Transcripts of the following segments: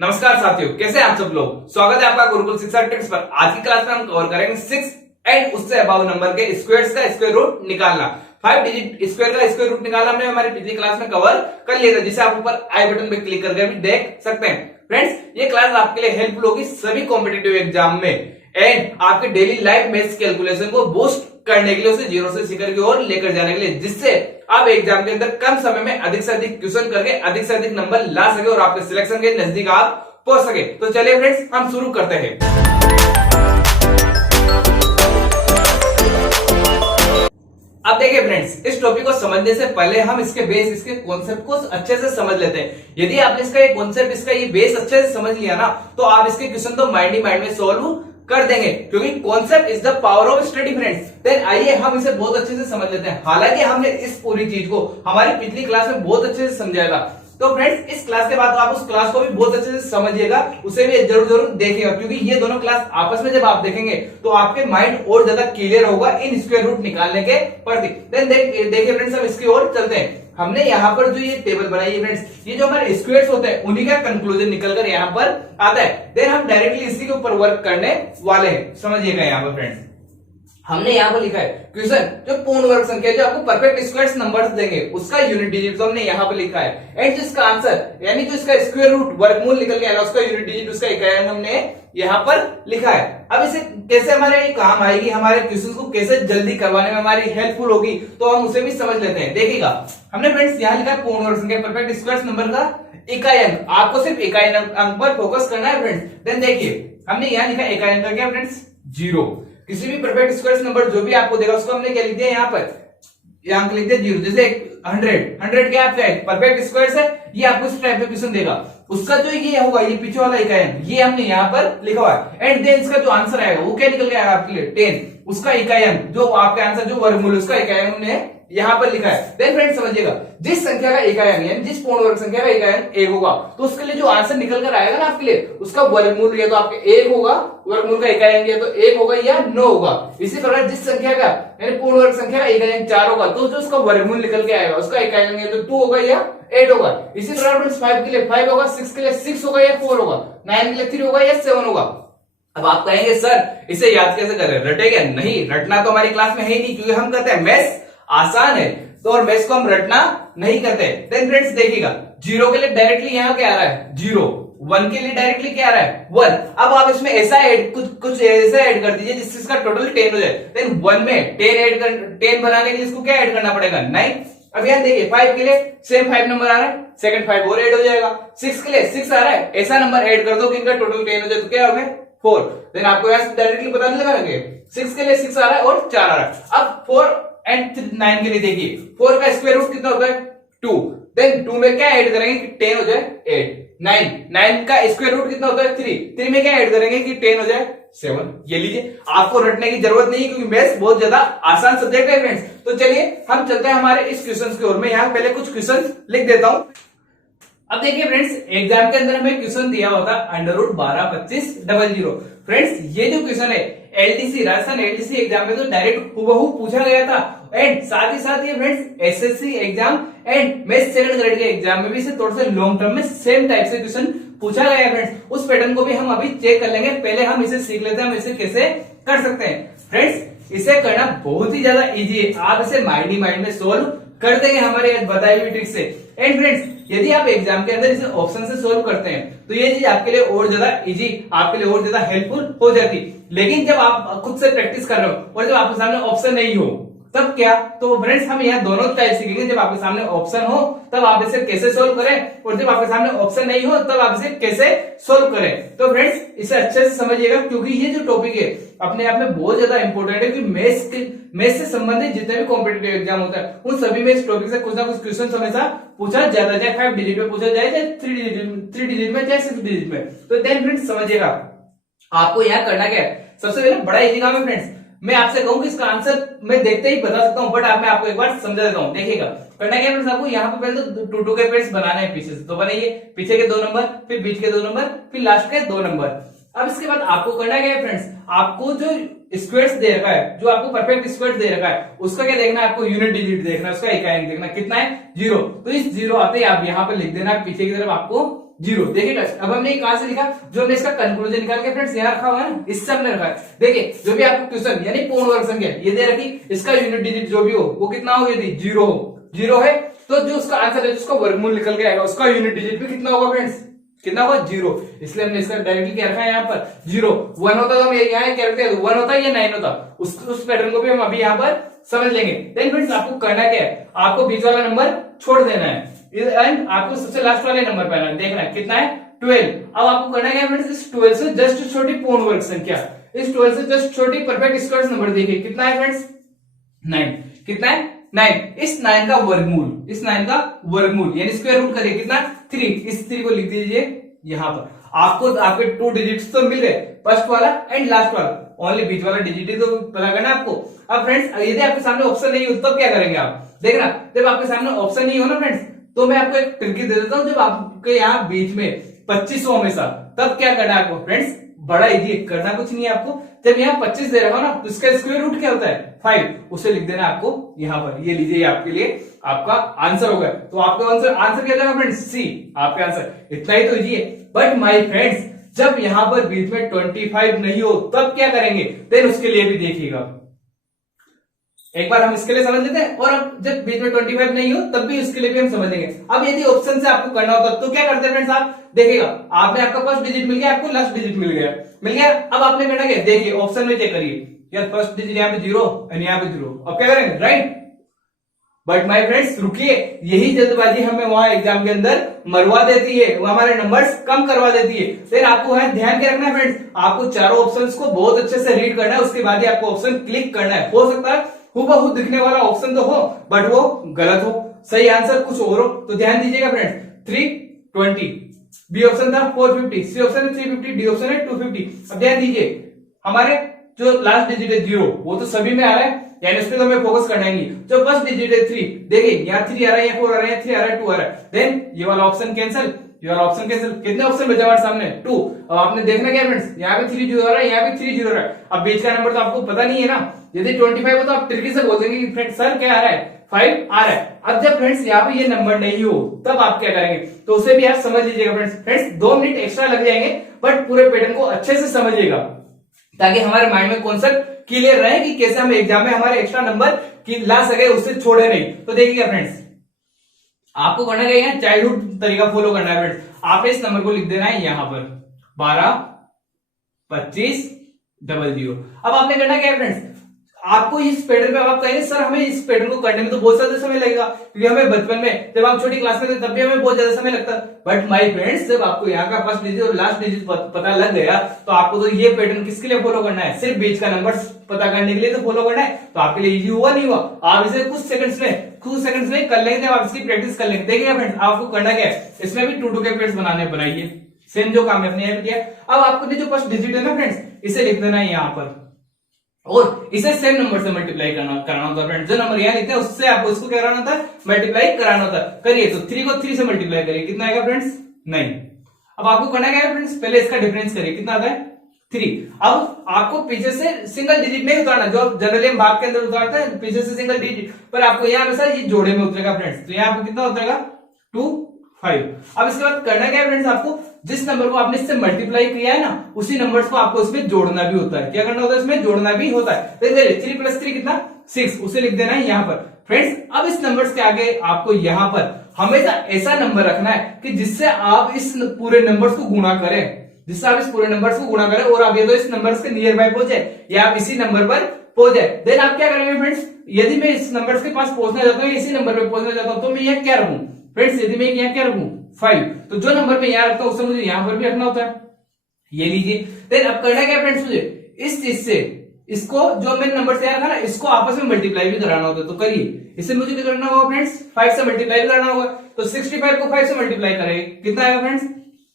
नमस्कार साथियों, कैसे हैं आप सब लोग। स्वागत है आपका गुरुकुल शिक्षा टिप्स पर। आज की क्लास में हम कवर करेंगे 6 एंड उससे अबव नंबर के स्क्वायर्स का स्क्वायर रूट निकालना। 5 डिजिट स्क्वायर का स्क्वायर रूट निकालना हमने हमारी पिछली क्लास में कवर कर लिया था, जिसे आप ऊपर आई बटन पे क्लिक करके भी देख सकते हैं। फ्रेंड्स, ये क्लास आपके लिए हेल्पफुल होगी सभी कॉम्पिटिटिव एग्जाम में एंड आपके डेली लाइफ मैथ्स कैलकुलेशन को बूस्ट करने के लिए, उसे जीरो से शिखर की ओर लेकर जाने के लिए, जिससे आप एग्जाम के अंदर कम समय में अधिक से अधिक क्वेश्चन करके अधिक से अधिक नंबर ला सके और आपके सिलेक्शन के नजदीक आप पहुंच सके। तो चलिए फ्रेंड्स, हम शुरू करते हैं। अब देखिए फ्रेंड्स, इस टॉपिक को समझने से पहले हम इसके बेस, इसके कॉन्सेप्ट को अच्छे से समझ लेते हैं। यदि आपने इसका ये कॉन्सेप्ट, इसका ये बेस अच्छे से समझ लिया ना, तो आप इसके क्वेश्चन तो माइंड ही माइंड में सॉल्व कर देंगे, क्योंकि concept is the power of study friends. Then आइए हम इसे बहुत अच्छे से समझ लेते हैं। हालांकि हमने इस पूरी चीज को हमारी पिछली क्लास में बहुत अच्छे से समझाया था, तो फ्रेंड्स इस क्लास के बाद आप उस क्लास को भी बहुत अच्छे से समझिएगा, उसे भी जरूर देखिएगा, क्योंकि ये दोनों क्लास आपस में जब आप देखेंगे तो आपके माइंड और ज्यादा क्लियर होगा इन स्क्वायर रूट निकालने के प्रति। देन देखिए फ्रेंड्स, हम इसकी ओर चलते हैं। हमने यहाँ पर जो ये टेबल बनाई है फ्रेंड्स, ये जो हमारे स्क्वायर्स होते हैं उन्हीं का कंक्लूजन निकलकर यहाँ पर आता है। देन हम डायरेक्टली इसी के ऊपर वर्क करने वाले हैं। समझिएगा यहाँ पर फ्रेंड्स, हमने यहाँ पर लिखा है क्वेश्चन, जो पूर्ण वर्ग संख्या जो आपको परफेक्ट स्क्वायर्स नंबर्स देंगे उसका यूनिट डिजिट, तो हमने यहाँ पर लिखा है। एंड जिसका आंसर यानी जो इसका स्क्वायर रूट वर्गमूल निकल के आएगा, उसका यूनिट डिजिट, उसका इकाई हमने यहाँ पर लिखा है। अब इसे कैसे हमारे काम आएगी, हमारे क्वेश्चन को कैसे जल्दी करवाने में हमारी हेल्पफुल होगी, तो हम उसे भी समझ लेते हैं। देखिएगा, हमने फ्रेंड्स यहाँ लिखा है पूर्ण वर्ग संख्या परफेक्ट स्क्वायर्स नंबर का इकाई अंक। आपको सिर्फ इकाई अंक पर फोकस करना है फ्रेंड्स। देन देखिए, हमने यहाँ लिखा इकाई अंक क्या फ्रेंड्स, 0। किसी भी परफेक्ट स्क्वायर्स नंबर जो भी आपको देगा उसको हमने क्या लिख दिया यहाँ पर, यहाँ अंक लिख दिया 0। जैसे 100 क्या आपका परफेक्ट स्क्वायर्स है, ये आपको इस टाइप का क्वेश्चन देगा, उसका जो ये होगा, ये पीछे वाला इकाई अंक, ये हमने यहाँ पर लिखा हुआ है। एंड देन इसका जो आंसर आएगा वो क्या निकल के आएगा आपके लिए 10, उसका इकाई अंक, जो आपका आंसर जो वर्गमूल उसका इकाई अंक हमने यहाँ पर लिखा है। देन फ्रेंड्स समझिएगा, जिस संख्या का इकाई अंक यानी जिस पूर्ण वर्ग संख्या का इकाई अंक 1 होगा, तो उसके लिए जो आंसर निकल कर आएगा ना आपके लिए, उसका वर्गमूल या तो आपके 1 होगा, वर्गमूल का इकाई अंक या तो 1 होगा या 9 होगा। इसी प्रकार जिस संख्या का यानी पूर्ण वर्ग संख्या का इकाई अंक 4 होगा, तो जो उसका वर्गमूल निकल के आएगा उसका इकाई अंक या तो 2 होगा या 8 होगा। इसी प्रकार फ्रेंड्स 5 के लिए 5 होगा, 6 के लिए 6 होगा या 4 होगा, 9 के लिए 3 होगा या 7 होगा। अब आप कहेंगे सर इसे याद कैसे करें, रटेगा? नहीं, रटना तो हमारी क्लास में है ही नहीं, क्योंकि हम कहते हैं मैथ्स आसान है, तो और मैथ्स को हम रटना नहीं करते। देन फ्रेंड्स देखिएगा, 0 के लिए डायरेक्टली यहाँ क्या आ रहा है 0, 1 के लिए डायरेक्टली क्या आ रहा है 1। अब आप इसमें ऐसा ऐड कुछ ऐसा ऐड कर दीजिए जिससे इसका टोटल 10 हो जाए। देन 1 में 10 बनाने के लिए इसको क्या ऐड करना पड़ेगा 9। अब यहाँ देखिए 5 के लिए सेम 5 नंबर आ रहा है, सेकंड 5 और ऐड हो जाएगा। 6 के लिए 6 आ रहा है, ऐसा नंबर ऐड कर दो कि इनका टोटल 10 हो जाए, तो क्या हो गया 4। देन आपको यहाँ डायरेक्टली पता नहीं लगा, 6 के लिए 6 आ रहा है और 4 आ रहा है। अब 4 एंड 9 के लिए देखिए, 4 का स्क्वायर रूट कितना होता है 2। देन 2 में क्या ऐड करेंगे कि 10 हो जाए 8। 9 का स्क्वायर रूट कितना होता है 3 में क्या ऐड करेंगे कि 10 हो जाए 7। ये लीजिए, आपको रटने की जरूरत नहीं है, क्योंकि मैथ्स बहुत ज्यादा आसान सब्जेक्ट है फ्रेंड्स। तो चलिए हम चलते हैं हमारे इस क्वेश्चन की ओर। मैं यहाँ पहले कुछ क्वेश्चन लिख देता हूं। अब देखिए फ्रेंड्स, एग्जाम के अंदर हमें क्वेश्चन दिया होता √122500। फ्रेंड्स ये जो क्वेश्चन है एलडीसी, राजस्थान एलडीसी एग्जाम में तो डायरेक्ट हुबहू पूछा गया था। एंड साथ ही साथ ये friends SSC exam and maths second grade के एग्जाम में भी इसे थोड़ा सा लॉन्ग टर्म में सेम टाइप से क्वेश्चन पूछा गया है फ्रेंड्स। उस पैटर्न को भी हम अभी चेक कर लेंगे, पहले हम इसे सीख लेते हैं हम इसे कैसे कर सकते हैं। फ्रेंड्स इसे करना बहुत ही ज्यादा इजी है, आप इसे माइंड ही माइंड में सोल्व कर देंगे हमारे बताई हुई ट्रिक से। एंड फ्रेंड्स यदि आप एग्जाम के अंदर इसे ऑप्शन से सोल्व करते हैं तो ये चीज आपके लिए और ज्यादा इजी, आपके लिए और ज्यादा हेल्पफुल हो जाती। लेकिन जब आप खुद से प्रैक्टिस कर रहे हो और जब आपके सामने ऑप्शन नहीं हो तब क्या, तो फ्रेंड्स हम यहाँ दोनों टाइप सीखेंगे। जब आपके सामने ऑप्शन हो तब आप इसे कैसे सोल्व करें, और जब आपके सामने ऑप्शन नहीं हो तब आप इसे कैसे सोल्व करें। तो फ्रेंड्स इसे अच्छे से समझिएगा, क्योंकि ये जो टॉपिक है अपने आप में बहुत ज्यादा इंपॉर्टेंट है। क्योंकि मैथ्स से संबंधित जितने भी कॉम्पिटिटिव एग्जाम होता है उन सभी में इस टॉपिक से कुछ ना कुछ क्वेश्चन हमेशा पूछा जाता है, चाहे 5 डिजिट में पूछा जाए, चाहे 3 डिजिट में, चाहे 6 डिजिट में। तो देन फ्रेंड्स समझिएगा, आपको यहाँ करना क्या है। सबसे पहले बड़ा इजी काम है फ्रेंड्स, मैं आपसे कहूँ कि इसका आंसर मैं देखते ही बता सकता हूँ, बट मैं आपको एक बार समझा देता हूँ। देखिएगा करना क्या है, आपको यहाँ पे पहले तो 2 के पेयर्स बनाने हैं पीछे से, तो बनाइए पीछे के 2 नंबर, फिर बीच के 2 नंबर, फिर लास्ट के 2 नंबर। अब इसके बाद आपको करना क्या है फ्रेंड्स, आपको जो स्क्वायर्स दे रखा है, जो आपको परफेक्ट स्क्वायर दे रखा है, उसका क्या देखना है, आपको यूनिट डिजिट देखना है, उसका इकाई अंक देखना कितना है 0। तो इस 0 आते ही आप यहाँ पे लिख देना, पीछे की तरफ आपको जीरो। देखिएगा अब हमने कहां से लिखा, जो हमने इसका कंक्लूजन निकाल के फ्रेंड्स यहाँ रखा हुआ है ना, इससे हमने रखा है। देखिए जो भी आपको क्वेश्चन यानी पूर्ण वर्ग संख्या ये दे रखी, इसका यूनिट डिजिट जो भी हो वो कितना हो, यदि जीरो हो, जीरो है तो जो उसका आंसर है जिसका वर्गमूल निकल के आएगा उसका यूनिट डिजिट भी कितना होगा फ्रेंड्स, कितना होगा, जीरो। इसलिए हमने इसका डायरेक्टली क्या रखा है यहाँ पर, जीरो। वन होता तो हम यहाँ क्या रखते हैं, वन होता या नाइन होता, उस पैटर्न को भी हम अभी यहाँ पर समझ लेंगे। देन फ्रेंड्स आपको करना क्या है, आपको बीच वाला नंबर छोड़ देना है एंड आपको सबसे लास्ट वाले नंबर पे आना है, देखना है कितना है, 12। अब आपको करना क्या है फ्रेंड्स, इस 12 से जस्ट छोटी पूर्ण वर्ग संख्या, इस 12 से जस्ट छोटी परफेक्ट स्क्वायर नंबर देखिए कितना है फ्रेंड्स, 9। कितना है, 9। इस 9 का वर्गमूल, इस 9 का वर्गमूल यानी स्क्वायर रूट करिए कितना, 3। इस 3 को लिख दीजिए यहाँ पर। आपको आपके 2 डिजिट्स तो मिल गए, फर्स्ट वाला एंड लास्ट वाला, ओनली बीच वाला डिजिट ही तो पता करना है आपको। अब फ्रेंड्स यदि आपके सामने ऑप्शन नहीं हो तब क्या करेंगे आप, देखना जब आपके सामने ऑप्शन नहीं हो ना फ्रेंड्स, तो मैं आपको एक ट्रिक दे देता हूं, जब आपके यहाँ बीच में 25 हो हमेशा, तब क्या करना है आपको फ्रेंड्स, बड़ा इजी, करना कुछ नहीं है आपको। जब यहाँ 25 दे रहा हो ना तो इसका स्क्वायर रूट क्या होता है, 5, उसे लिख देना आपको यहाँ पर। ये लीजिए आपके लिए आपका आंसर होगा। तो आपका आंसर क्या जाएगा फ्रेंड्स, सी आपका आंसर। इतना ही तो इजी है। बट माय फ्रेंड्स जब यहाँ पर बीच में 25 नहीं हो तब क्या करेंगे, देन उसके लिए भी देखिएगा, एक बार हम इसके लिए समझ लेते हैं, और अब जब बीच में 25 नहीं हो तब भी उसके लिए भी हम समझ लेंगे। अब यदि ऑप्शन से आपको करना होता तो क्या करते हैं फ्रेंड्स, आप देखिएगा आपने आपका फर्स्ट डिजिट मिल गया, आपको लास्ट डिजिट मिल गया। अब आपने करना क्या, देखिए ऑप्शन में चेक करिए, यार फर्स्ट डिजिट यहाँ पे 0 और यहाँ पे 0, अब क्या करेंगे, राइट। बट माय फ्रेंड्स रुकिए, यही जल्दबाजी हमें वहां एग्जाम के अंदर मरवा देती है, वो हमारे नंबर्स कम करवा देती है। फिर आपको है ध्यान के रखना है फ्रेंड्स, आपको चारों ऑप्शंस को बहुत अच्छे से रीड करना है, उसके बाद ही आपको ऑप्शन क्लिक करना है। हो सकता है हूबहू दिखने वाला ऑप्शन तो हो बट वो गलत हो, सही आंसर कुछ और हो। तो ध्यान दीजिएगा फ्रेंड्स, 320, बी ऑप्शन था 450, सी ऑप्शन है 350, डी ऑप्शन है 250। अब ध्यान दीजिए हमारे जो लास्ट डिजिट है 0 वो तो सभी में आ रहा है, यानी उस पर तो हमें फोकस करना ही। जो फर्स्ट डिजिट है 3, देखिए यहाँ 3 आ रहा है, यहाँ 4 आ रहा है, 3 आ रहा है, 2 आ रहा है, देन ये वाला ऑप्शन कैंसिल, ये वाला ऑप्शन कैंसिल। कितने ऑप्शन बचा हमारे सामने, 2। अब आपने देखना क्या फ्रेंड्स, यहाँ पे 3 0 आ रहा है, यहाँ पे 3 0 आ रहा है। अब बीच का नंबर तो आपको पता नहीं है ना, यदि 25 हो तो आप ट्रिकी से बोल देंगे कि फ्रेंड्स सर क्या आ रहा है, 5 आ रहा है। अब जब फ्रेंड्स यहाँ पे ये नंबर नहीं हो तब आप क्या करेंगे, तो उसे भी आप समझ लीजिएगा फ्रेंड्स 2 मिनट एक्स्ट्रा लग जाएंगे, बट पूरे पैटर्न को अच्छे से समझिएगा ताकि हमारे माइंड में कॉन्सेप्ट क्लियर रहे कि कैसे हम एग्जाम में हमारे एक्स्ट्रा नंबर की ला सके, उससे छोड़े नहीं। तो देखिएगा फ्रेंड्स आपको करना क्या है, चाइल्डहुड तरीका फॉलो करना है फ्रेंड्स। आपने इस नंबर को लिख देना है यहाँ पर 12 25 00। अब आपने करना क्या है फ्रेंड्स, आपको इस पैटर्न पे आप कहेंगे सर हमें इस पैटर्न को करने में तो बहुत ज्यादा समय लगेगा, क्योंकि हमें बचपन में जब हम छोटी क्लास में थे तब भी हमें बहुत ज्यादा समय लगता। बट माय फ्रेंड्स जब आपको यहाँ का फर्स्ट डिजिट और लास्ट डिजिट पता लग गया तो आपको तो ये पैटर्न किसके लिए फॉलो करना है, सिर्फ बीच का नंबर पता करने के लिए तो फॉलो करना है। तो आपके लिए इजी हुआ नहीं हुआ, आप इसे कुछ सेकंड्स में कर लेंगे, जब आप इसकी प्रैक्टिस कर लेंगे। देखिए फ्रेंड्स आपको करना क्या है, इसमें भी 2 2 के पेयर्स बनाइए, सेम जो काम हमने यहाँ किया। अब आपको जो फर्स्ट डिजिट है ना फ्रेंड्स इसे लिख देना है यहाँ पर, और इसे सेम नंबर से मल्टीप्लाई कराना होता है फ्रेंड्स। जो नंबर यहाँ लिखते हैं उससे आपको इसको क्या कराना होता है, मल्टीप्लाई कराना होता है। करिए तो 3 को 3 से मल्टीप्लाई करिए, कितना आएगा फ्रेंड्स, 9। अब आपको करना क्या है फ्रेंड्स, पहले इसका डिफरेंस करिए, कितना आता है 3। अब आपको पीछे से सिंगल डिजिट नहीं उतारना, जो जनरली हम भाग के अंदर उतारते हैं पीछे से सिंगल डिजिट, पर आपको यहाँ हमेशा ये जोड़े में उतरेगा फ्रेंड्स। तो यहाँ आपको कितना उतरेगा 2 5। अब इसके बाद करना क्या है फ्रेंड्स, आपको जिस नंबर को आपने इससे मल्टीप्लाई किया है ना उसी नंबर्स को आपको इसमें जोड़ना भी होता है। क्या करना होता है, इसमें जोड़ना भी होता है। तो 3 + 3 कितना 6, उसे लिख देना है यहाँ पर फ्रेंड्स। अब इस नंबर्स के आगे आपको यहाँ पर हमेशा ऐसा नंबर रखना है कि जिससे आप इस पूरे नंबर्स को गुणा करें, जिससे आप इस पूरे नंबर्स को गुणा करें और आप ये तो इस नंबर्स के नियर बाय पहुंचे या आप इसी नंबर पर पहुंच जाए। देन आप क्या करेंगे फ्रेंड्स, यदि मैं इस नंबर्स के पास पहुंचना चाहता हूँ, इसी नंबर पे पहुंचना चाहता हूँ, तो मैं यहाँ क्या रखूं फ्रेंड्स, यदि मैं यहाँ क्या रखूं 5, तो जो नंबर मैं यहाँ रखता हूँ उसे मुझे यहाँ पर भी रखना होता है। ये लीजिए। देन अब करना क्या फ्रेंड्स, मुझे इस चीज से इसको जो मैंने नंबर से यहाँ रखा ना इसको आपस में मल्टीप्लाई भी कराना होता है। तो करिए, इसे मुझे क्या करना होगा फ्रेंड्स, 5 से मल्टीप्लाई भी करना होगा। तो 65 को 5 से मल्टीप्लाई करेंगे, कितना आएगा फ्रेंड्स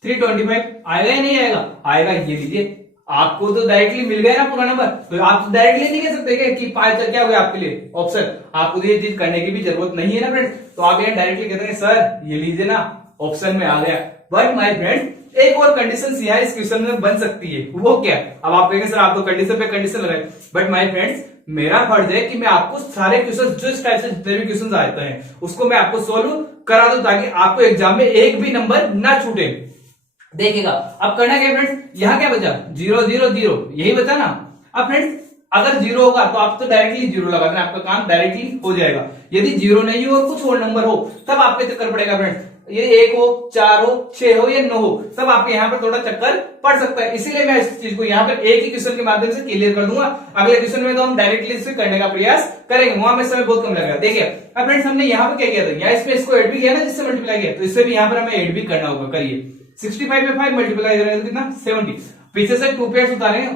325। आएगा या नहीं आएगा, आएगा। ये लीजिए, आपको तो डायरेक्टली मिल गया ना पूरा नंबर, तो आप डायरेक्टली नहीं कह सकते कि 5 क्या हो गया आपके लिए ऑप्शन, आपको ये चीज करने की भी जरूरत नहीं है ना फ्रेंड्स। तो आप यहाँ डायरेक्टली कहते हैं सर ये लीजिए ना ऑप्शन में आ गया। बट माय फ्रेंड एक और कंडीशन यहाँ इस क्वेश्चन में बन सकती है, वो क्या। अब आप कहेंगे सर आप तो कंडीशन पे कंडीशन लगाए, बट माय फ्रेंड्स मेरा फर्ज है कि मैं आपको सारे क्वेश्चन जो इस टाइप से जितने भी क्वेश्चन आते हैं उसको मैं आपको सोल्व करा दूं, ताकि आपको एग्जाम में एक भी नंबर ना छूटे। देखिएगा अब करना क्या फ्रेंड्स, यहाँ क्या बचा 0 0 0 यही बचा ना। अब फ्रेंड्स अगर 0 होगा तो आप तो डायरेक्टली 0 लगा देना, आपका काम डायरेक्टली हो जाएगा। यदि 0 नहीं हो और कुछ और नंबर हो तब आपके चक्कर पड़ेगा फ्रेंड्स। ये 1 हो 4 हो 6 हो या 9 हो सब आपके यहाँ पर थोड़ा चक्कर पड़ सकता है। इसीलिए मैं इस चीज को यहाँ पर एक ही क्वेश्चन के माध्यम से क्लियर कर दूंगा। अगले क्वेश्चन में तो हम डायरेक्टली इसे करने का प्रयास करेंगे, वहां में समय बहुत कम लगेगा। देखिए अब फ्रेंड्स हमने यहाँ पर क्या किया था, यहाँ इसमें इसको 8 भी किया ना जिससे मल्टीप्लाई किया, तो इससे भी यहाँ पर हमें 8 भी करना होगा। करिए 65 में 5 मल्टीप्लाई करेंगे तो कितना 70, पीछे से 2 पेयर्स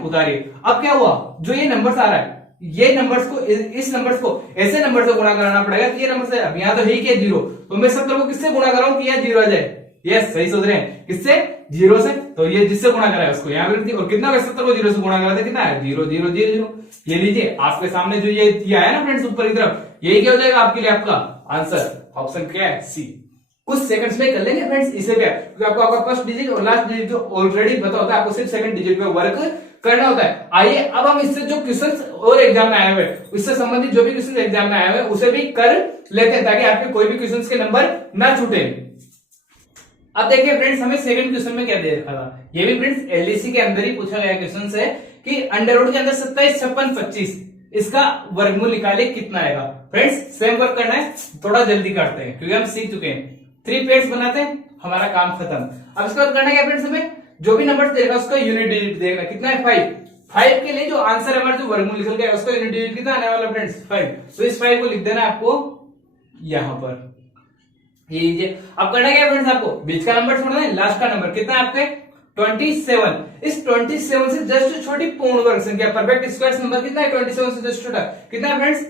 उतारिए। अब क्या हुआ, जो ये नंबर्स आ रहा है ये नंबर्स को इस नंबर्स को ऐसे नंबर से गुणा कराना पड़ेगा कि ये नंबर से, अब यहाँ तो है ही क्या 0, तो मैं 70 को किससे गुणा कर रहा हूँ कि यहाँ 0 आ जाए। यस सही सोच रहे हैं, किससे 0 से, तो ये जिससे गुणा करा है उसको यहाँ पे, और कितना 70 को 0 से गुणा करा था कितना है 0 0 0 0। ये लीजिए आपके सामने जो ये आया ना फ्रेंड्स ऊपर की तरफ, यही क्या हो जाएगा आपके लिए आपका आंसर। ऑप्शन क्या है सी। कुछ सेकंड्स में कर लेंगे फ्रेंड्स इसे भी, क्योंकि आपको आपका फर्स्ट डिजिट और लास्ट डिजिट जो ऑलरेडी पता होता है, आपको सिर्फ सेकंड डिजिट पे वर्क करना होता है। आइए अब हम इससे जो क्वेश्चंस और एग्जाम में आए हुए उससे संबंधित जो भी क्वेश्चन एग्जाम में आए हुए उसे भी कर लेते हैं, ताकि आपके कोई भी क्वेश्चंस के नंबर ना छूटे। अब देखिए फ्रेंड्स हमें सेकंड क्वेश्चन में क्या दे रखा था, ये भी फ्रेंड्स एलडीसी के अंदर ही पूछा गया क्वेश्चन है कि अंडर रूट के अंदर 27 56 25 इसका वर्गमूल निकाले कितना आएगा। फ्रेंड्स सेम वर्क करना है, थोड़ा जल्दी करते हैं क्योंकि हम सीख चुके हैं। 3 पेयर्स बनाते हैं, हमारा काम खत्म। अब इसके बाद करना क्या फ्रेंड्स, हमें जो भी नंबर देगा उसका यूनिट डिजिट देखना, कितना है 5। 5 के लिए जो आंसर है हमारा जो वर्गमूल निकल गया उसका यूनिट डिजिट कितना आने वाला फ्रेंड्स 5। तो इस 5 को लिख देना है आपको यहां पर, ये लीजिए। अब करना क्या फ्रेंड्स, आपको बीच का नंबर छोड़ना है, लास्ट का नंबर कितना है आपके 27। इस 27 से जस्ट छोटी पूर्ण वर्ग संख्या परफेक्ट स्क्वायर नंबर कितना है 27 से जस्ट छोटा कितना है फ्रेंड्स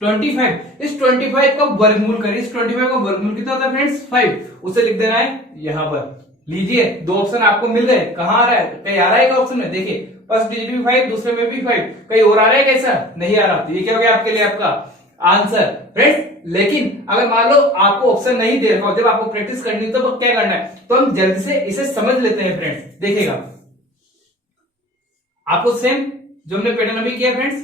25। इस 25 का वर्गमूल करिए, इस 25 का वर्गमूल कितना होता है फ्रेंड्स 5, उसे लिख देना है यहां पर। लीजिए 2 ऑप्शन आपको मिल गए, कहां आ रहा है, कहीं आ रहा है ऑप्शन में, देखिए फर्स्ट डिजिट भी 5 दूसरे में भी 5, कहीं और आ रहा है कैसा नहीं आ रहा, तो ये क्या हो गया आपके लिए आपका आंसर फ्रेंड्स। लेकिन अगर मान लो आपको ऑप्शन नहीं दे रखा हो, जब आपको प्रैक्टिस करनी तो क्या करना है, तो हम जल्दी से इसे समझ लेते हैं फ्रेंड्स। देखिएगा आपको सेम जो हमने पैटर्न अभी किया फ्रेंड्स,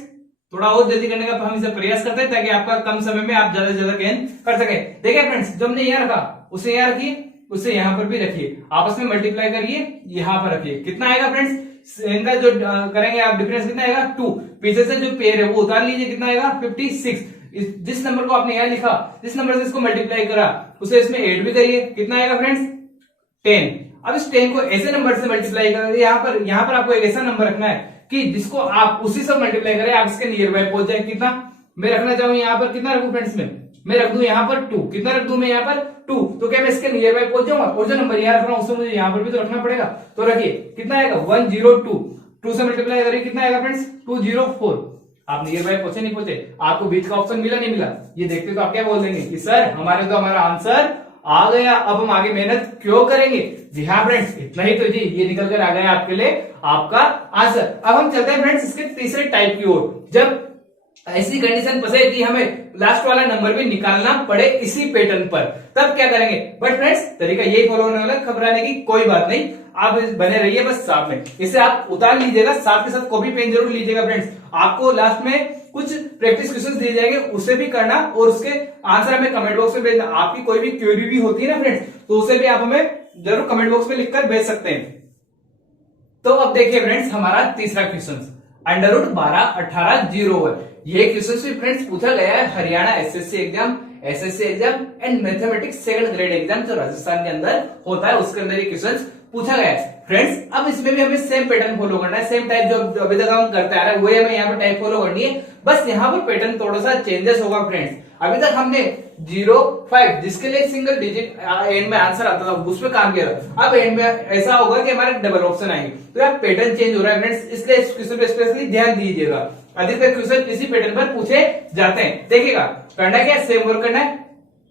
थोड़ा और जल्दी करने का हम इसे प्रयास करते हैं ताकि आपका कम समय में आप ज्यादा से ज्यादा गेन कर सके। देखिए फ्रेंड्स जो हमने यहाँ रखा उसे यहाँ रखिए, उसे यहां पर भी रखिए, आपस में मल्टीप्लाई करिए, यहां पर रखिए, कितना आएगा फ्रेंड्स, इनका जो करेंगे आप डिफरेंस कितना आएगा 2, पीछे से जो पेयर है वो उतार लीजिए, कितना आएगा 56। जिस नंबर को आपने यहां लिखा, जिस नंबर से इसको मल्टीप्लाई करा उसे इसमें ऐड भी करिए, कितना आएगा फ्रेंड्स 10। अब इस 10 को ऐसे नंबर से मल्टीप्लाई करें, यहां पर आपको एक ऐसा नंबर रखना है कि जिसको आप उसी से मल्टीप्लाई करें, आप इसके नियर बाय पहुंच जाए। कितना मैं रखना चाहूँ यहाँ पर, कितना रखूं फ्रेंड्स मैं रख दूं यहाँ पर 2, कितना रख दूं मैं यहाँ पर 2, तो क्या मैं इसके नियर बाय पहुंच जाऊंगा, और जो नंबर यहाँ रख रहा हूं उससे मुझे यहाँ पर भी तो रखना पड़ेगा, तो रखिए कितना आएगा 102, 2 से मल्टीप्लाई करिए कितना आएगा फ्रेंड्स 204। आप नियर बाय पहुंचे नहीं पहुंचे, आपको बीच का ऑप्शन मिला नहीं मिला, ये देखते तो आप क्या बोल देंगे कि सर हमारा आंसर आ गया, अब हम आगे मेहनत क्यों करेंगे। जी हाँ फ्रेंड्स इतना ही तो जी, ये निकल कर आ गया आपके लिए आपका आंसर। अब हम चलते हैं फ्रेंड्स इसके तीसरे टाइप की ओर, जब ऐसी कंडीशन फंसे कि हमें लास्ट वाला नंबर भी निकालना पड़े इसी पैटर्न पर, तब क्या करेंगे। बट फ्रेंड्स तरीका यही फॉलो होने वाला, घबराने की कोई बात नहीं, आप बने रहिए बस साथ में। इसे आप उतार लीजिएगा, साथ के साथ कॉपी पेन जरूर लीजिएगा फ्रेंड्स। आपको लास्ट में कुछ प्रैक्टिस क्वेश्चंस दिए जाएंगे, उसे भी करना और उसके आंसर हमें कमेंट बॉक्स में भेजना। आपकी कोई भी क्वेरी भी होती है ना फ्रेंड्स, तो उसे भी आप हमें जरूर कमेंट बॉक्स में लिखकर भेज सकते हैं। तो अब देखिए फ्रेंड्स हमारा तीसरा क्वेश्चन, अंडर रूट 12 18 0 है। ये क्वेश्चन भी फ्रेंड्स पूछा गया है Haryana SSC exam and mathematics second grade exam जो राजस्थान के अंदर होता है, उसके अंदर ये क्वेश्चन पूछा गया है फ्रेंड्स। अब इसमें भी हमें सेम पैटर्न फॉलो करना है, सेम टाइप जो अभी तक हम करते आ रहे हैं वही हमें यहाँ पर टाइप फॉलो करनी है, बस यहाँ पर पैटर्न थोड़ा सा चेंजेस होगा फ्रेंड्स। अभी तक हमने 0 5 जिसके लिए सिंगल डिजिट एंड में आंसर आता था उस पर काम किया था, अब एंड में ऐसा होगा कि हमारे डबल ऑप्शन आएंगे, तो यार पैटर्न चेंज हो रहा है फ्रेंड्स, इसलिए इस क्वेश्चन पे स्पेशली ध्यान दीजिएगा। अधिकतर क्वेश्चन इसी पैटर्न पर पूछे जाते हैं। देखिएगा करना क्या, सेम वर्क करना है,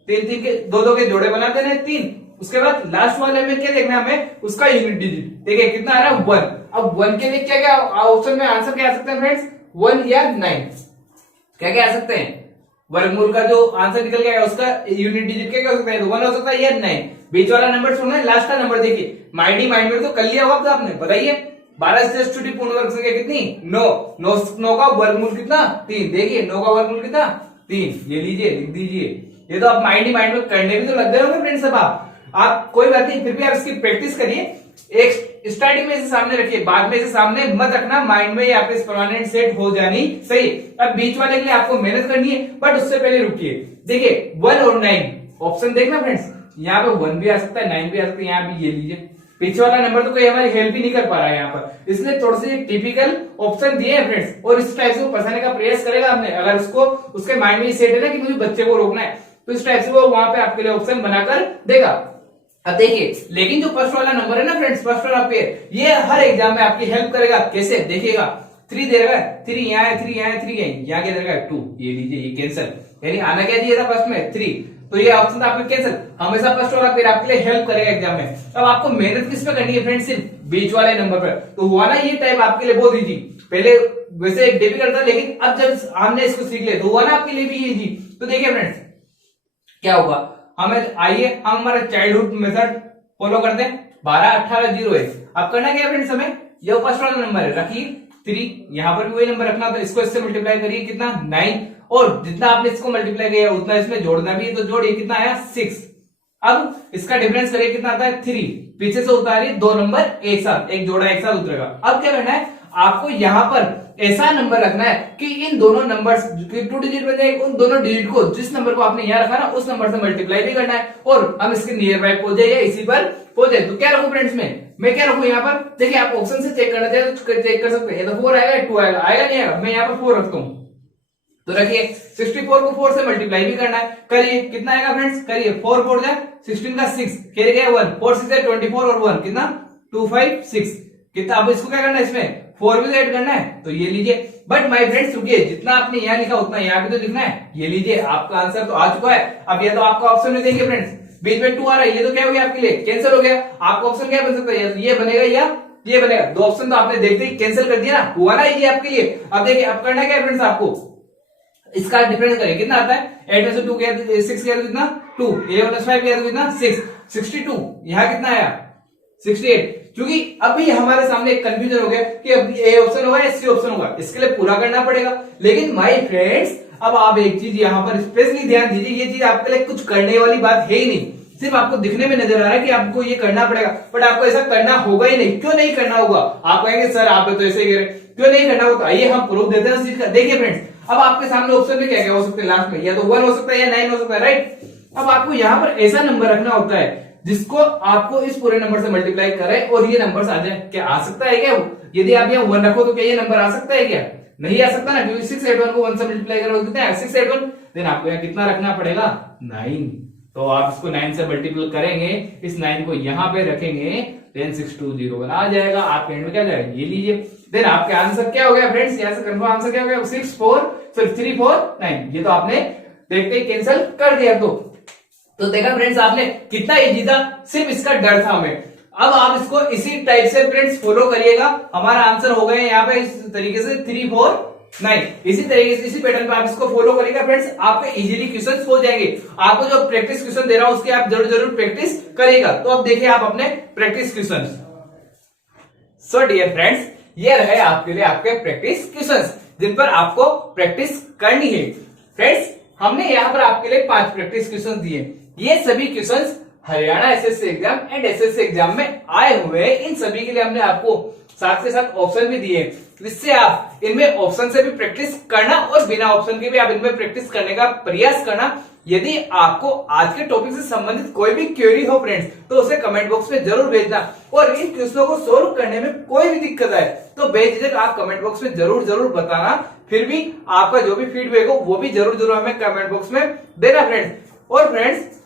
3 के 2 के जोड़े बना देना है 3, उसके बाद लास्ट वाले में क्या देखना है हमें, उसका यूनिट डिजिट। देखिए कितना आ रहा है 1, अब 1 के लिए क्या क्या ऑप्शन में आंसर क्या आ सकते हैं फ्रेंड्स 1 या 9, क्या क्या आ सकते हैं, वर्गमूल का जो आंसर निकल गया है उसका यूनिट डिजिट क्या हो सकता है 1 हो सकता है या 9, बीच वाला नंबर छोड़ना है, लास्ट का नंबर देखिए माइंड में तो कर लिया होगा आपने, बताइए 12 से छोटी पूर्ण वर्ग संख्या कितनी 9 का वर्गमूल कितना 3, देखिए 9 का वर्गमूल कितना 3, ये लीजिए लिख दीजिए। ये तो आप माइंड में करने भी तो लग गए होंगे फ्रेंड्स। अब आप कोई बात नहीं, फिर भी आप इसकी प्रैक्टिस करिए, एक स्टार्टिंग में इसे सामने रखिए, बाद में इसे सामने मत रखना, माइंड में ये आपके परमानेंट सेट हो जानी सही। अब बीच वाले के लिए आपको मेहनत करनी है, बट उससे पहले रुकिए। देखिए 1 और 9 ऑप्शन देखना फ्रेंड्स, यहाँ पे 1 भी आ सकता है, 9 भी आ सकता है, यहाँ भी ये लीजिए। पीछे वाला नंबर तो कोई हमारी हेल्प ही नहीं कर पा रहा है यहाँ पर, इसलिए थोड़े से टिपिकल ऑप्शन दिए हैं फ्रेंड्स, और इस टाइप से वो फंसाने का प्रयास करेगा आपने। अगर उसको उसके माइंड में सेट है ना कि मुझे बच्चे को रोकना है, तो इस टाइप से वो वहां पे आपके लिए ऑप्शन बनाकर देगा। अब देखिए, लेकिन जो फर्स्ट वाला नंबर है ना फ्रेंड्स, फर्स्ट वाला पेयर, ये हर एग्जाम में आपकी हेल्प करेगा। कैसे देखिएगा, 3 दे रहा है, 3 यहाँ है, 3 यहाँ है, 3 यहाँ क्या दे रहा है 2, ये लीजिए, ये कैंसिल, यानी आना क्या दिया था फर्स्ट में 3, तो ये ऑप्शन था आपका कैंसिल। हमेशा फर्स्ट वाला पेयर आपके लिए हेल्प करेगा एग्जाम में। अब आपको मेहनत किस पे करनी है फ्रेंड्स, सिर्फ बीच वाले नंबर पर। तो हुआ ना ये टाइप आपके लिए बहुत इजी, पहले वैसे डिफिकल्ट था, लेकिन अब जब हमने इसको सीख लिया तो हुआ ना आपके लिए भी इजी। तो देखिए फ्रेंड्स क्या होगा, हमें आइए हम हमारा चाइल्डहुड मेथड फॉलो करते हैं। 12 18 0 है। अब करना क्या फ्रेंड्स, हमें ये फर्स्ट वाला नंबर है रखिए 3, यहां पर भी वही नंबर रखना, तो इसको इससे मल्टीप्लाई करिए, कितना 9, और जितना आपने इसको मल्टीप्लाई किया उतना इसमें जोड़ना भी है, तो जोड़िए, कितना आया 6। अब इसका डिफरेंस करिए, कितना आता है 3, पीछे से उतारिए 2 नंबर एक साथ, एक जोड़ा एक साथ उतरेगा। अब क्या करना है, आपको यहां पर ऐसा नंबर रखना है कि इन दोनों नंबर्स 2 डिजिट बन जाएंगे, उन दोनों डिजिट को, जिस नंबर को आपने यहाँ रखा ना उस नंबर से मल्टीप्लाई भी करना है, और हम इसके नियर बाय पहुंच जाए या इसी पर पहुंच जाए। तो क्या रखूं फ्रेंड्स, मैं क्या रखूं यहाँ पर, देखिए आप ऑप्शन से चेक करना चाहे तो चेक कर सकते हैं, तो 4 आएगा 2 आएगा, आएगा नहीं आएगा, मैं यहाँ पर 4 रखता हूँ। तो रखिए 64 को 4 से मल्टीप्लाई भी करना है, करिए, कितना आएगा फ्रेंड्स, करिए 4 4 जाए 16 का 6, खेल गया 1, 4 6 है 24 और 1 कितना 2 5 6, कितना। अब इसको क्या करना है, इसमें 4 भी ऐड करना है, तो ये लीजिए। बट माय फ्रेंड्स रुकिए, जितना आपने यहाँ लिखा उतना यहाँ भी तो लिखना है, ये लीजिए आपका आंसर तो आ चुका है। अब ये तो आपका ऑप्शन में देखिए फ्रेंड्स, बीच में 2 आ रहा है, ये तो क्या हो गया आपके लिए कैंसिल हो गया। आपका ऑप्शन क्या बन सकता है, ये बनेगा या ये बनेगा, 2 ऑप्शन तो आपने देखते ही कैंसिल कर दिया ना, हुआ ना ये आपके लिए। अब देखिए अब करना क्या है फ्रेंड्स, आपको इसका डिफरेंस करें, कितना आता है 8 में से 2 गया 6 गया तो कितना 2, ये प्लस 5 गया तो कितना 6, 62, यहाँ कितना आया 68। क्योंकि अभी हमारे सामने एक कंफ्यूजन हो गया कि अब ए ऑप्शन होगा या सी ऑप्शन होगा, इसके लिए पूरा करना पड़ेगा। लेकिन माय फ्रेंड्स अब आप एक चीज यहाँ पर स्पेशली ध्यान दीजिए, ये चीज आपके लिए कुछ करने वाली बात है ही नहीं, सिर्फ आपको दिखने में नजर आ रहा है कि आपको ये करना पड़ेगा, बट आपको ऐसा करना होगा ही नहीं। क्यों नहीं करना होगा, आप कहेंगे सर आप तो ऐसे ही कह रहे, क्यों नहीं करना होगा, आइए हम प्रूफ देते हैं उस चीज का। देखिए फ्रेंड्स अब आपके सामने ऑप्शन में क्या क्या हो सकते हैं, लास्ट में या तो 1 हो सकता है या 9 हो सकता है, राइट। अब आपको यहाँ पर ऐसा नंबर रखना होता है जिसको आपको इस पूरे नंबर से मल्टीप्लाई करे और ये नंबर आ जाए। क्या आ सकता है क्या, यदि आप यहाँ 1 रखो तो क्या ये नंबर आ सकता है क्या, नहीं आ सकता ना, क्योंकि 6 8 1 को 1 से मल्टीप्लाई करो कितना है 6 8 1, देन आपको यहाँ कितना रखना पड़ेगा 9। तो आप इसको 9 से मल्टीप्लाई करेंगे, इस 9 को यहाँ पे रखेंगे, देन 620 आ जाएगा। आपके एंड में क्या जाएगा, ये लीजिए, देन आपका आंसर क्या हो गया फ्रेंड्स, यहाँ से कंफर्म आंसर क्या हो गया 3 4 9। ये तो आपने देखते ही कैंसिल कर दिया। तो देखा फ्रेंड्स आपने कितना इजी था, सिर्फ इसका डर था हमें। अब आप इसको इसी टाइप से फ्रेंड्स फॉलो करिएगा, हमारा आंसर हो गए यहाँ पे इस तरीके से 3 4 9, इसी तरीके से इसी पैटर्न पे आप इसको फॉलो करिएगा फ्रेंड्स, आपके इजीली क्वेश्चंस हो जाएंगे। आपको जो प्रैक्टिस क्वेश्चन दे रहा हूं उसके आप जरूर प्रैक्टिस करिएगा। तो अब देखिए आप अपने practice questions. So dear friends ये रहे आपके लिए आपके प्रैक्टिस क्वेश्चंस जिन पर आपको प्रैक्टिस करनी है। फ्रेंड्स हमने यहाँ पर आपके लिए 5 प्रैक्टिस क्वेश्चन दिए, ये सभी questions Haryana SSC exam and SSC exam में आए हुए हैं। इन सभी के लिए हमने आपको साथ के साथ ऑप्शन भी दिए, जिससे आप इनमें ऑप्शन से भी प्रैक्टिस करना और बिना ऑप्शन के भी आप इनमें प्रैक्टिस करने का प्रयास करना। यदि आपको आज के टॉपिक से संबंधित कोई भी क्वेरी हो फ्रेंड्स तो उसे कमेंट बॉक्स में जरूर भेजना, और इन क्वेश्चनों को सोल्व करने में कोई भी दिक्कत आए तो बेझिझक आप कमेंट बॉक्स में जरूर बताना। फिर भी आपका जो भी फीडबैक हो वो भी जरूर हमें कमेंट बॉक्स में देना फ्रेंड्स। और फ्रेंड्स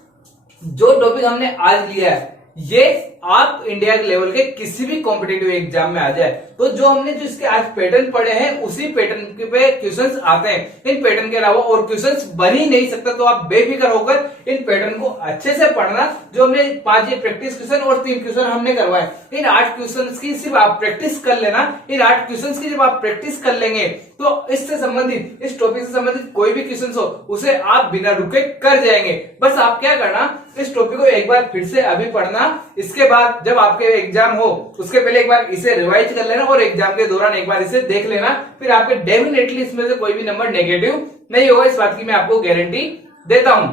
जो टॉपिक हमने आज लिया है ये आप इंडिया के लेवल के किसी भी कॉम्पिटेटिव एग्जाम में आ जाए तो जो हमने जो इसके आज पैटर्न पढ़े हैं उसी पैटर्न पे क्वेश्चंस आते हैं। इन पैटर्न के अलावा और क्वेश्चंस बन ही नहीं सकता, तो आप बेफिक्र होकर इन पैटर्न को अच्छे से पढ़ना। जो हमने 5 ये प्रैक्टिस क्वेश्चन और 3 क्वेश्चन हमने करवाए, इन 8 क्वेश्चन की सिर्फ आप प्रैक्टिस कर लेना। इन 8 क्वेश्चन की जब आप प्रैक्टिस कर लेंगे तो इससे संबंधित इस टॉपिक से संबंधित कोई भी क्वेश्चन हो उसे आप बिना रुके कर जाएंगे। बस आप क्या करना, इस टॉपिक को एक बार फिर से अभी पढ़ना, इसके बाद जब आपके एग्जाम हो उसके पहले एक बार इसे रिवाइज कर लेना और एग्जाम के दौरान एक बार इसे देख लेना। फिर आपके डेफिनेटली इसमें से कोई भी नंबर नेगेटिव नहीं होगा, इस बात की मैं आपको गारंटी देता हूं।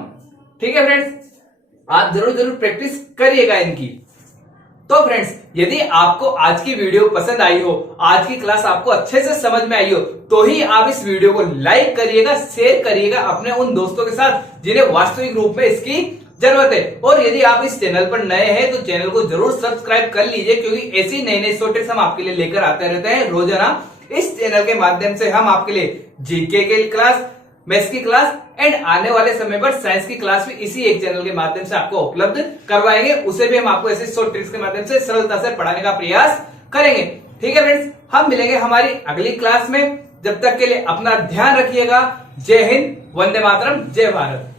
ठीक है फ्रेंड्स, आप जरूर प्रैक्टिस करिएगा इनकी। तो फ्रेंड्स, यदि आपको आज की वीडियो पसंद आई हो, आज की क्लास आपको अच्छे से समझ में आई हो, तो ही आप इस वीडियो को लाइक करिएगा, शेयर करिएगा अपने उन दोस्तों के साथ जिन्हें वास्तविक रूप में इसकी जरूरत है। और यदि आप इस चैनल पर नए हैं तो चैनल को जरूर सब्सक्राइब कर लीजिए, क्योंकि ऐसी नई नई शॉर्ट ट्रिक्स हम आपके लिए लेकर आते रहते हैं रोजाना। इस चैनल के माध्यम से हम आपके लिए जीके की क्लास, मैथ्स की क्लास एंड आने वाले समय पर साइंस की क्लास भी इसी एक चैनल के माध्यम से आपको उपलब्ध करवाएंगे। उसे भी हम आपको ऐसे शॉर्ट ट्रिक्स के माध्यम से सरलता से पढ़ाने का प्रयास करेंगे। ठीक है फ्रेंड्स, हम मिलेंगे हमारी अगली क्लास में। जब तक के लिए अपना ध्यान रखिएगा। जय हिंद, वंदे मातरम, जय भारत।